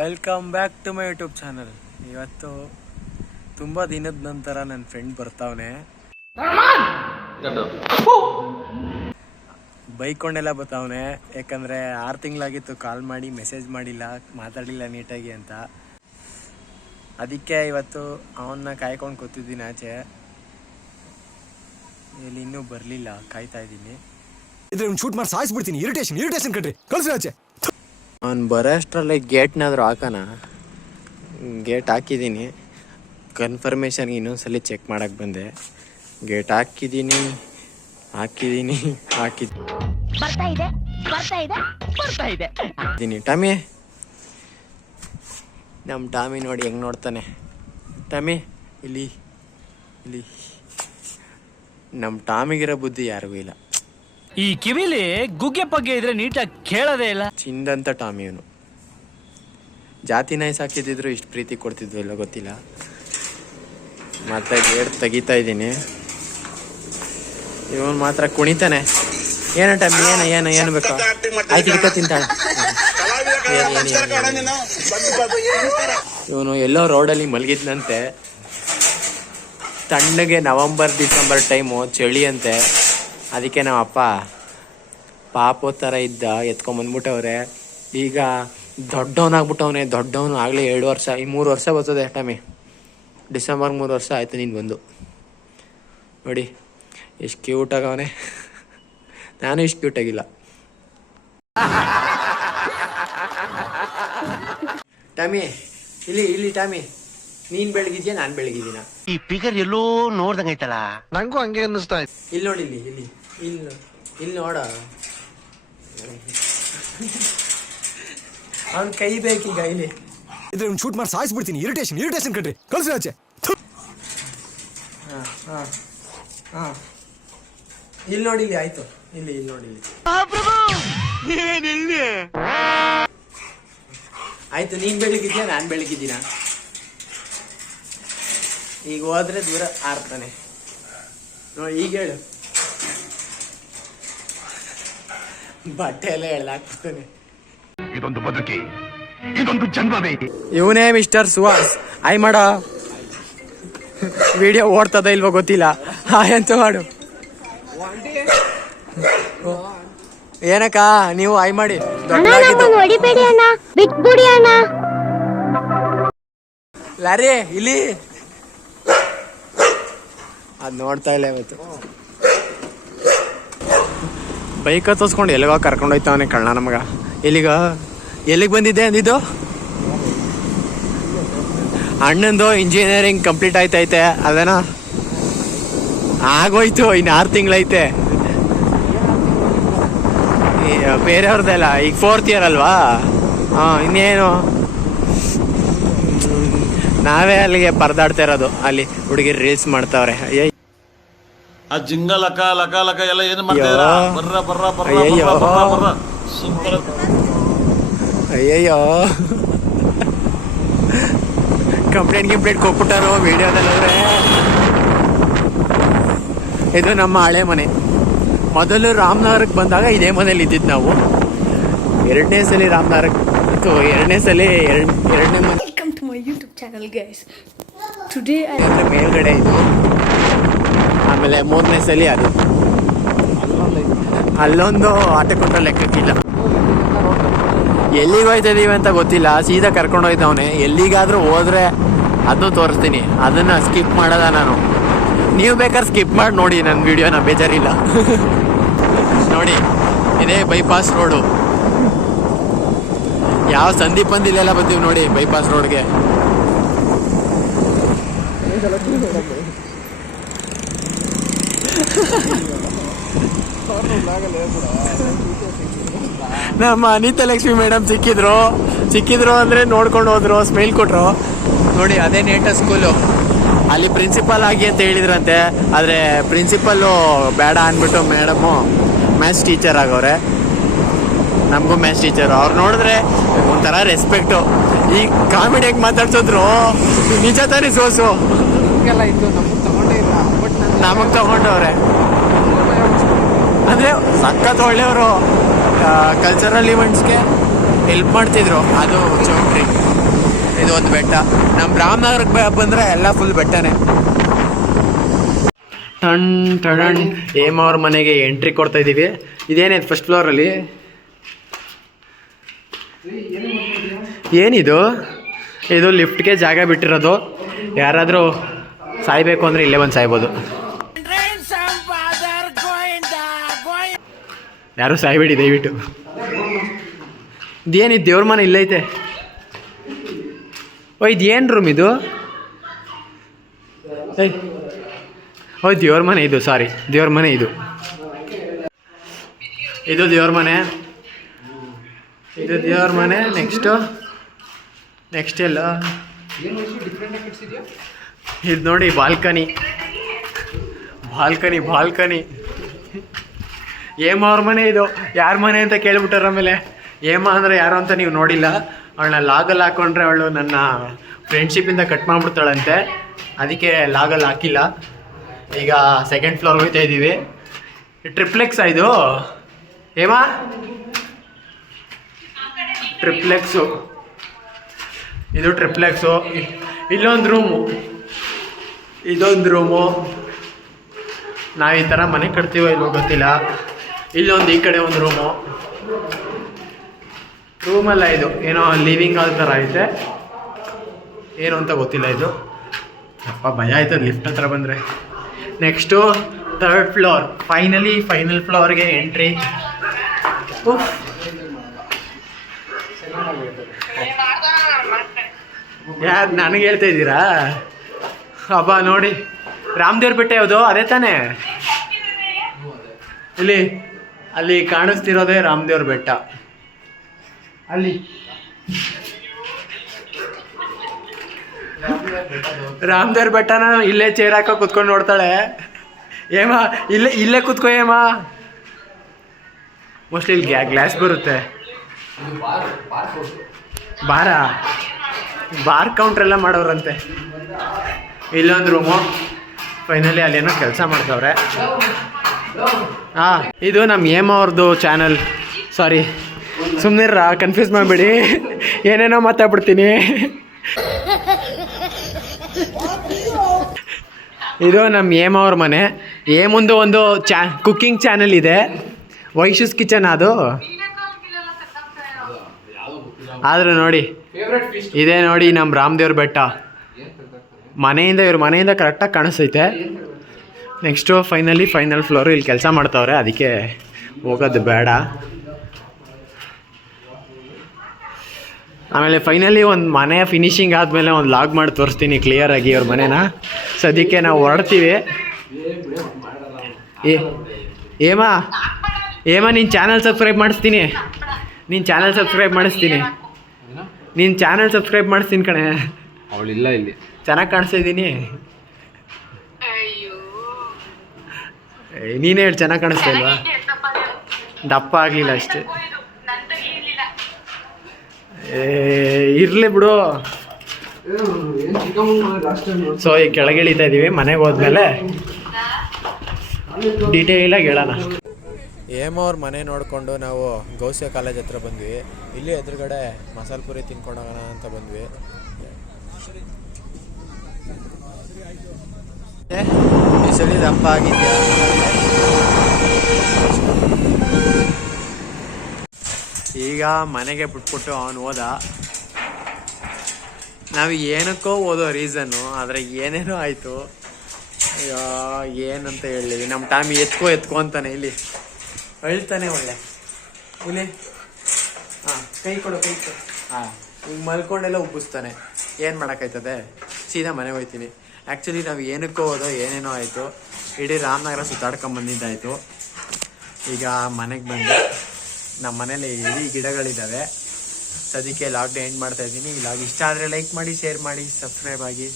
Welcome back to my YouTube channel. ಇವತ್ತು ತುಂಬ ದಿನದ ನಂತರ ನನ್ನ ಫ್ರೆಂಡ್ ಬರ್ತಾವನೆ. ಬೈಕೊಂಡೆಲ್ಲ ಬರ್ತಾವನೆ, ಯಾಕಂದರೆ 6 ತಿಂಗಳಾಗಿತ್ತು ಕಾಲ್ ಮಾಡಿ ಮೆಸೇಜ್ ಮಾಡಿಲ್ಲ, ಮಾತಾಡಲಿಲ್ಲ ನೀಟಾಗಿ ಅಂತ. ಅದಕ್ಕೆ ಇವತ್ತು ಅವನ್ನ ಕಾಯ್ಕೊಂಡು ಕೂತಿದ್ದೀನಿ ಆಚೆ. ಇಲ್ಲಿ ಇನ್ನೂ ಬರಲಿಲ್ಲ, ಕಾಯ್ತಾ ಇದ್ದೀನಿ. ಶೂಟ್ ಮಾಡಿ ಸಾಯಿಸ್ಬಿಡ್ತೀನಿ. ಇರಿಟೇಷನ್ ಕಣ್ರಿ, ಕಳ್ಸಿ ಆಚೆ. ಅವ್ನು ಬರೋ ಅಷ್ಟರಲ್ಲೇ ಗೇಟ್ನಾದರೂ ಹಾಕೋಣ. ಗೇಟ್ ಹಾಕಿದ್ದೀನಿ, ಕನ್ಫರ್ಮೇಷನ್ಗೆ ಇನ್ನೊಂದ್ಸಲ ಚೆಕ್ ಮಾಡೋಕ್ಕೆ ಬಂದೆ. ಗೇಟ್ ಹಾಕಿದ್ದೀನಿ. ಟಾಮಿ, ನಮ್ಮ ಟಾಮಿ ನೋಡಿ ಹೆಂಗೆ ನೋಡ್ತಾನೆ. ಟಾಮಿ ಇಲ್ಲಿ ನಮ್ಮ ಟಾಮಿಗಿರೋ ಬುದ್ಧಿ ಯಾರಿಗೂ ಇಲ್ಲ. ಈ ಕಿವಿಲಿ ಗುಗ್ಗೆ ಪಗ್ಗೆ ಇದ್ರೆ ನೀಟಾಗಿ ಕೇಳೋದೇ ಇಲ್ಲ. ಚಿಂದಂತ ಟಾಮಿ ಇವನು. ಜಾತಿ ನಾಯಿ ಸಾಕಿದ್ರು ಇಷ್ಟು ಪ್ರೀತಿ ಕೊಡ್ತಿದ್ವು ಇಲ್ಲ ಗೊತ್ತಿಲ್ಲ. ಮತ್ತೆ ಗೇಟ್ ತೆಗಿತಾ ಇದ್ದೀನಿ. ಇವನು ಮಾತ್ರ ಕುಣಿತಾನೆ. ಏನ ಟಾಮಿ, ಏನು ಬೇಕು? ಆಯ್ತು, ಇಡ್ಕ ತಿಂತಾಳೆ. ಇವನು ಎಲ್ಲೋ ರೋಡಲ್ಲಿ ಮಲಗಿದ್ನಂತೆ. ತಣ್ಣಗೆ ನವಂಬರ್ ಡಿಸೆಂಬರ್ ಟೈಮು, ಚಳಿ ಅಂತೆ. ಅದಕ್ಕೆ ನಮ್ಮ ಅಪ್ಪ ಪಾಪೋ ಥರ ಇದ್ದ ಎತ್ಕೊಂಬಂದ್ಬಿಟ್ಟವ್ರೆ. ಈಗ ದೊಡ್ಡವನಾಗ್ಬಿಟ್ಟವನೆ. ದೊಡ್ಡವನು ಆಗಲೇ 2 ವರ್ಷ, ಈ 3 ವರ್ಷ ಬರ್ತದೆ ಟಾಮಿ. ಡಿಸೆಂಬರ್ಗೆ 3 ವರ್ಷ ಆಯಿತು ನೀನು ಬಂದು. ನೋಡಿ ಎಷ್ಟು ಕ್ಯೂಟ್ ಆಗವನೆ. ನಾನು ಇಷ್ಟು ಕ್ಯೂಟ್ ಆಗಿಲ್ಲ. ಟಾಮಿ ಇಲ್ಲಿ ಟಾಮಿ, ನೀನ್ ಬೆಳಗಿದ್ಯಾ ನಾನು ಬೆಳಗಿದ್ದೀನ? ಈ ಫಿಗರ್ ಎಲ್ಲೋ ನೋಡ್ದಂಗೈತಲ್ಲ, ನಂಗೂ ಹಂಗೆ ಅನ್ನಿಸ್ತಾ ಇತ್ತು. ಇಲ್ಲಿ ನೋಡಿ, ಇಲ್ಲಿ ನೋಡ. ಅವ್ನ ಕೈ ಬೇಕೀಗ. ಇಲ್ಲಿ ಶೂಟ್ ಮಾಡಿ ಸಾಯಿಸ್ಬಿಡ್ತೀನಿ. ಇರಿಟೇಷನ್ ಕಣ್ರಿ, ಕಳ್ಸಿ ಆಚೆ. ಇಲ್ಲಿ ನೋಡಿ, ಆಯ್ತು. ಇಲ್ಲಿ ನೋಡಿ, ಆಯ್ತು. ನೀನ್ ಬೆಳಗಿದ್ಯಾ ನಾನು ಬೆಳಗಿದ್ದೀನ? ಈಗ ಹೋದ್ರೆ ದೂರ ಆರ್ತಾನೆ ನೋಡಿ. ಈಗ ಹೇಳು, ಬಟ್ಟೆ ಎಲ್ಲ ಎಳ್ದಾಕ್ತಾನೆ. ಇದೊಂದು ಬದುಕಿ, ಇದೊಂದು ಜನ್ಮವೇ. ಇವನೇ ಮಿಸ್ಟರ್ ಸುಹಾಸ್. ಆಯ್ ಮಾಡ. ವಿಡಿಯೋ ಓಡ್ತದ ಇಲ್ವೋ ಗೊತ್ತಿಲ್ಲ. ಹಾಯ್ ಅಂತ ಮಾಡು. ಏನಕ್ಕ ನೀವು ಆಯ್ ಮಾಡಿ. ಲಾರಿ ಇಲ್ಲಿ ಅದ್ ನೋಡ್ತಾ ಇಲ್ಲ. ಇವತ್ತು ಬೈಕ್ ಹತ್ತೋಸ್ಕೊಂಡು ಎಲ್ಲಿಗೋ ಕರ್ಕೊಂಡೋಯ್ತವನೆ ಕಳ್ಳ ನಮಗ. ಎಲ್ಲಿಗೆ ಬಂದಿದ್ದೆ ಅಂದಿದ್ದು? ಅಣ್ಣಂದು ಇಂಜಿನಿಯರಿಂಗ್ ಕಂಪ್ಲೀಟ್ ಆಯ್ತೈತೆ. ಅದೇನೋ ಆಗೋಯ್ತು, ಇನ್ನು 6 ತಿಂಗಳೈತೆ. ಬೇರೆಯವ್ರದ್ದೆಲ್ಲ ಈಗ 4th ಇಯರ್ ಅಲ್ವಾ? ಇನ್ನೇನು ನಾವೇ ಅಲ್ಲಿಗೆ ಪರದಾಡ್ತಾ ಇರೋದು. ಅಲ್ಲಿ ಹುಡುಗಿರು ರೀಲ್ಸ್ ಮಾಡ್ತಾವ್ರೆ. ಆ ಜಿಂಗ ಲಕ ಲಕ ಲಕ ಎಲ್ಲ ಏನು ಮಾಡ್ತೀರಾ? ಅಯ್ಯಯ್ಯೋ, ಕಂಪ್ಲೇಂಟ್ ಕೊಟ್ಬಿಟ್ಟಾರು ವಿಡಿಯೋದಲ್ಲವ್ರೆ. ಇದು ನಮ್ಮ ಹಳೆ ಮನೆ. ಮೊದಲು ರಾಮನಗರಕ್ಕೆ ಬಂದಾಗ ಇದೇ ಮನೇಲಿ ಇದ್ದಿದ್ದು ನಾವು. 2ನೇ ಸಲ ರಾಮನಗರಕ್ಕೆ, 2ನೇ ಸಲ ಎರಡನೇ ಮನೆ. Welcome to my YouTube channel, guys. Today ಮೇಲ್ಗಡೆ ಇದು, ಆಮೇಲೆ 3ನೇ ಸಲ ಅದು. ಅಲ್ಲೊಂದು ಆಟಕ್ಕೊಂಡ ಲೆಕ್ಕಕ್ಕಿಲ್ಲ. ಎಲ್ಲಿಗೆ ಹೋಯ್ತಿದೀವಿ ಅಂತ ಗೊತ್ತಿಲ್ಲ. ಸೀದಾ ಕರ್ಕೊಂಡು ಹೋಯ್ತವನೆ. ಎಲ್ಲಿಗಾದ್ರೂ ಹೋದ್ರೆ ಅದನ್ನು ತೋರಿಸ್ತೀನಿ. ಅದನ್ನ ಸ್ಕಿಪ್ ಮಾಡೋದ ನಾನು. ನೀವು ಬೇಕಾದ್ರೆ ಸ್ಕಿಪ್ ಮಾಡಿ ನೋಡಿ ನನ್ನ ವಿಡಿಯೋನ, ಬೇಜಾರಿಲ್ಲ. ನೋಡಿ, ಇದೇ ಬೈಪಾಸ್ ರೋಡು. ಯಾವ ಸಂಧಿ ಪಂದಿಲೆಲ್ಲ ಬರ್ತೀವಿ ನೋಡಿ ಬೈಪಾಸ್ ರೋಡ್ಗೆ. ನಮ್ಮ ಅನಿತಾ ಲಕ್ಷ್ಮಿ ಮೇಡಮ್ ಸಿಕ್ಕಿದ್ರು ಅಂದ್ರೆ ನೋಡ್ಕೊಂಡು ಹೋದ್ರು, ಸ್ಮೈಲ್ ಕೊಟ್ರು. ನೋಡಿ ಅದೇ ನೇಟ ಸ್ಕೂಲು. ಅಲ್ಲಿ ಪ್ರಿನ್ಸಿಪಲ್ ಆಗಿ ಅಂತ ಹೇಳಿದ್ರಂತೆ. ಆದರೆ ಪ್ರಿನ್ಸಿಪಲ್ಲು ಬೇಡ ಅಂದ್ಬಿಟ್ಟು ಮೇಡಮು ಮ್ಯಾಥ್ಸ್ ಟೀಚರ್ ಆಗವ್ರೆ. ನಮಗೂ ಮ್ಯಾಥ್ಸ್ ಟೀಚರು. ಅವ್ರು ನೋಡಿದ್ರೆ ಒಂಥರ ರೆಸ್ಪೆಕ್ಟು. ಈ ಕಾಮಿಡಿ ಹೆಂಗೆ ಮಾತಾಡ್ಸಿದ್ರು, ನಿಜ ತಾನೇ ಸೋಸು ನಮಗೆ ತಗೊಂಡವ್ರೆ. ಅಂದರೆ ಸಖತ್ ಒಳ್ಳೆಯವರು. ಕಲ್ಚರಲ್ ಇವೆಂಟ್ಸ್ಗೆ ಹೆಲ್ಪ್ ಮಾಡ್ತಿದ್ರು. ಅದು ಚೌಟ್ರಿ. ಇದು ಒಂದು ಬೆಟ್ಟ. ನಮ್ಮ ರಾಮನಗರಕ್ಕೆ ಬಂದರೆ ಎಲ್ಲ ಫುಲ್ ಬೆಟ್ಟನೇ. ಟಣ್ ಹೇಮ ಅವ್ರ ಮನೆಗೆ ಎಂಟ್ರಿ ಕೊಡ್ತಾ ಇದ್ದೀವಿ. ಇದೇನಿದೆ ಫಸ್ಟ್ ಫ್ಲೋರಲ್ಲಿ? ಏನಿದು? ಇದು ಲಿಫ್ಟ್ಗೆ ಜಾಗ ಬಿಟ್ಟಿರೋದು. ಯಾರಾದರೂ ಸಾಯ್ಬೇಕು ಅಂದರೆ ಇಲ್ಲೇ ಬಂದು ಸಾಯ್ಬೋದು. ಯಾರು ಸಾಯ್ಬೇಡಿ ದಯವಿಟ್ಟು. ಇದೇನಿದು ದೇವ್ರ ಮನೆ ಇಲ್ಲೈತೆ. ಓ ಇದೇನು ರೂಮ್ ಇದು? ಓ ದೇವ್ರ ಮನೆ ಇದು, ಸಾರಿ ದೇವ್ರ ಮನೆ ಇದು. ಇದು ದೇವ್ರ ಮನೆ, ಇದು ದೇವ್ರ ಮನೆ. ನೆಕ್ಸ್ಟ್ ಎಲ್ಲ ಇದು ನೋಡಿ ಬಾಲ್ಕನಿ. ಹೇಮ ಅವ್ರ ಮನೆ ಇದು. ಯಾರ ಮನೆ ಅಂತ ಕೇಳ್ಬಿಟ್ಟಾರ. ಆಮೇಲೆ ಹೇಮ ಅಂದರೆ ಯಾರು ಅಂತ ನೀವು ನೋಡಿಲ್ಲ. ಅವಳನ್ನ ಲಾಗಲ್ಲಿ ಹಾಕ್ಕೊಂಡ್ರೆ ಅವಳು ನನ್ನ ಫ್ರೆಂಡ್ಶಿಪ್ಪಿಂದ ಕಟ್ ಮಾಡಿಬಿಡ್ತಾಳಂತೆ, ಅದಕ್ಕೆ ಲಾಗಲ್ಲಿ ಹಾಕಿಲ್ಲ. ಈಗ ಸೆಕೆಂಡ್ ಫ್ಲೋರ್ ಹೋಗ್ತಾ ಇದ್ದೀವಿ. ಟ್ರಿಪ್ಲೆಕ್ಸಾ ಇದು ಹೇಮ? ಟ್ರಿಪ್ಲೆಕ್ಸು ಇದು ಟ್ರಿಪ್ಲೆಕ್ಸು. ಇಲ್ಲೊಂದು ರೂಮು, ಇದೊಂದು ರೂಮು. ನಾವು ಈ ಥರ ಮನೆ ಕಟ್ತೀವೋ ಇಲ್ವೋ ಗೊತ್ತಿಲ್ಲ. ಇಲ್ಲೊಂದು, ಈ ಕಡೆ ಒಂದು ರೂಮಲ್ಲ ಇದು, ಏನೋ ಲಿವಿಂಗ್ ಹಾಲ್ ಥರ ಐತೆ, ಏನು ಅಂತ ಗೊತ್ತಿಲ್ಲ ಇದು. ಅಪ್ಪ ಭಯ ಆಯ್ತದೆ ಲಿಫ್ಟ್ ಹತ್ರ ಬಂದರೆ. Next third floor. ಫೈನಲ್ ಫ್ಲೋರ್ಗೆ ಎಂಟ್ರಿ. ಯಾರು ನನಗೆ ಹೇಳ್ತಾ ಇದ್ದೀರಾ? ಹಬ್ಬ ನೋಡಿ, ರಾಮದೇವ್ರ ಬೆಟ್ಟ ಯಾವುದು? ಅದೇ ತಾನೇ ಅಲ್ಲಿ ಕಾಣಿಸ್ತಿರೋದೇ ರಾಮದೇವ್ರ ಬೆಟ್ಟ. ಅಲ್ಲಿ ರಾಮದೇವ್ರ ಬೆಟ್ಟನ ಇಲ್ಲೇ ಚೇರ್ ಹಾಕೋ ಕುತ್ಕೊಂಡು ನೋಡ್ತಾಳೆ ಏಮ. ಇಲ್ಲೇ ಕುತ್ಕೋ ಏಮ. ಮೋಸ್ಟ್ಲಿ ಇಲ್ಲಿ ಗ್ಲಾಸ್ ಬರುತ್ತೆ. ಬಾರ್ ಕೌಂಟ್ರೆಲ್ಲ ಮಾಡೋರಂತೆ. ಇಲ್ಲೊಂದು ರೂಮು. ಫೈನಲಿ ಅಲ್ಲೇನೋ ಕೆಲಸ ಮಾಡ್ತವ್ರೆ. ಇದು ನಮ್ಮ ಹೇಮ ಅವ್ರದ್ದು ಚಾನಲ್. ಸಾರಿ, ಸುಮ್ಮನಿರ, ಕನ್ಫ್ಯೂಸ್ ಮಾಡಿಬಿಡಿ, ಏನೇನೋ ಮಾತಾಡ್ಬಿಡ್ತೀನಿ. ಇದು ನಮ್ಮ ಹೇಮ ಅವ್ರ ಮನೆ. ಹೇಮಂದು ಒಂದು ಕುಕ್ಕಿಂಗ್ ಚಾನಲ್ ಇದೆ, ವೈಶೂಸ್ ಕಿಚನ್. ಅದು ಆದರೂ ನೋಡಿ, ಇದೇ ನೋಡಿ ನಮ್ಮ ರಾಮದೇವ್ರ ಬೆಟ್ಟ. ಇವ್ರ ಮನೆಯಿಂದ ಕರೆಕ್ಟಾಗಿ ಕಾಣಿಸ್ತೈತೆ. Next final floor. ಇಲ್ಲಿ ಕೆಲಸ ಮಾಡ್ತವ್ರೆ, ಅದಕ್ಕೆ ಹೋಗೋದು ಬೇಡ. ಆಮೇಲೆ ಫೈನಲಿ ಒಂದು ಮನೆ ಫಿನಿಶಿಂಗ್ ಆದಮೇಲೆ ಒಂದು ಲಾಗ್ ಮಾಡಿ ತೋರಿಸ್ತೀನಿ ಕ್ಲಿಯರಾಗಿ ಅವ್ರ ಮನೇನ. ಸದ್ಯಕ್ಕೆ ನಾವು ಹೊರಡ್ತೀವಿ. ಏಮ ನಿನ್ನ ಚಾನಲ್ ಸಬ್ಸ್ಕ್ರೈಬ್ ಮಾಡಿಸ್ತೀನಿ. ನಿನ್ನ ಚಾನಲ್ ಸಬ್ಸ್ಕ್ರೈಬ್ ಮಾಡಿಸ್ತೀನಿ ಕಣೆ. ಅವಳಿಲ್ಲ ಇಲ್ಲಿ. ಚೆನ್ನಾಗಿ ಕಾಣಿಸ್ತಾ ಇದ್ದೀನಿ. ನೀನೇ ಹೇಳಿ, ಚೆನ್ನಾಗಿ ಕಾಣಿಸ್ತಾ ಇಲ್ವಾ? ದಪ್ಪ ಆಗಲಿಲ್ಲ ಅಷ್ಟೇ. ಇರಲಿ ಬಿಡು. ಸೊ ಈಗ ಕೆಳಗೆ ಇಳಿತಾ ಇದ್ದೀವಿ. ಮನೆಗೆ ಹೋದ್ಮೇಲೆ ಡೀಟೇಲಾಗಿ ಹೇಳೋಣ. ಹೇಮ ಅವ್ರ ಮನೆ ನೋಡಿಕೊಂಡು ನಾವು ಗೌಸಿಯ ಕಾಲೇಜ್ ಹತ್ರ ಬಂದ್ವಿ. ಇಲ್ಲಿ ಎದುರುಗಡೆ ಮಸಾಲೆ ಪುರಿ ತಿನ್ಕೊಂಡು ಹೋಗೋಣ ಅಂತ ಬಂದ್ವಿ. ಈ ಸಲ ದಪ್ಪ ಆಗಿದ್ಯಾ? ಈಗ ಮನೆಗೆ ಬಿಟ್ಬಿಟ್ಟು ಅವನು ಹೋದ. ನಾವು ಏನಕ್ಕೋ ಓದೋ ರೀಸನ್ನು, ಆದರೆ ಏನೇನೋ ಆಯಿತು. ಏನಂತ ಹೇಳಿ, ನಮ್ಮ ಟಾಮಿ ಎತ್ಕೋ ಅಂತಾನೆ. ಇಲ್ಲಿ ಅಳ್ತಾನೆ ಒಳ್ಳೆ. ಇಲ್ಲಿ ಕೈ ಕೊಡು. ಹಿಂಗೆ ಮಲ್ಕೊಂಡೆಲ್ಲ ಉಬ್ಬಿಸ್ತಾನೆ. ಏನು ಮಾಡೋಕ್ಕಾಯ್ತದೆ? ಸೀದಾ ಮನೆಗೆ ಹೋಗ್ತೀನಿ. ಆ್ಯಕ್ಚುಲಿ ನಾವು ಏನಕ್ಕೋ ಹೋದೋ ಏನೇನೋ ಆಯಿತು. ಇಡೀ ರಾಮನಗರ ಸುತ್ತಾಡ್ಕೊಂಬಂದಿದ್ದಾಯಿತು. ಈಗ ಮನೆಗೆ ಬಂದು ನಮ್ಮ ಮನೇಲಿ ಇಡೀ ಗಿಡಗಳಿದ್ದಾವೆ. ಸದ್ಯಕ್ಕೆ ಲಾಗ್ನ ಎಂಡ್ ಮಾಡ್ತಾಯಿದ್ದೀನಿ. ಈ ಲಾಗ್ ಇಷ್ಟ ಆದರೆ ಲೈಕ್ ಮಾಡಿ, ಶೇರ್ ಮಾಡಿ, ಸಬ್ಸ್ಕ್ರೈಬ್ ಆಗಿ.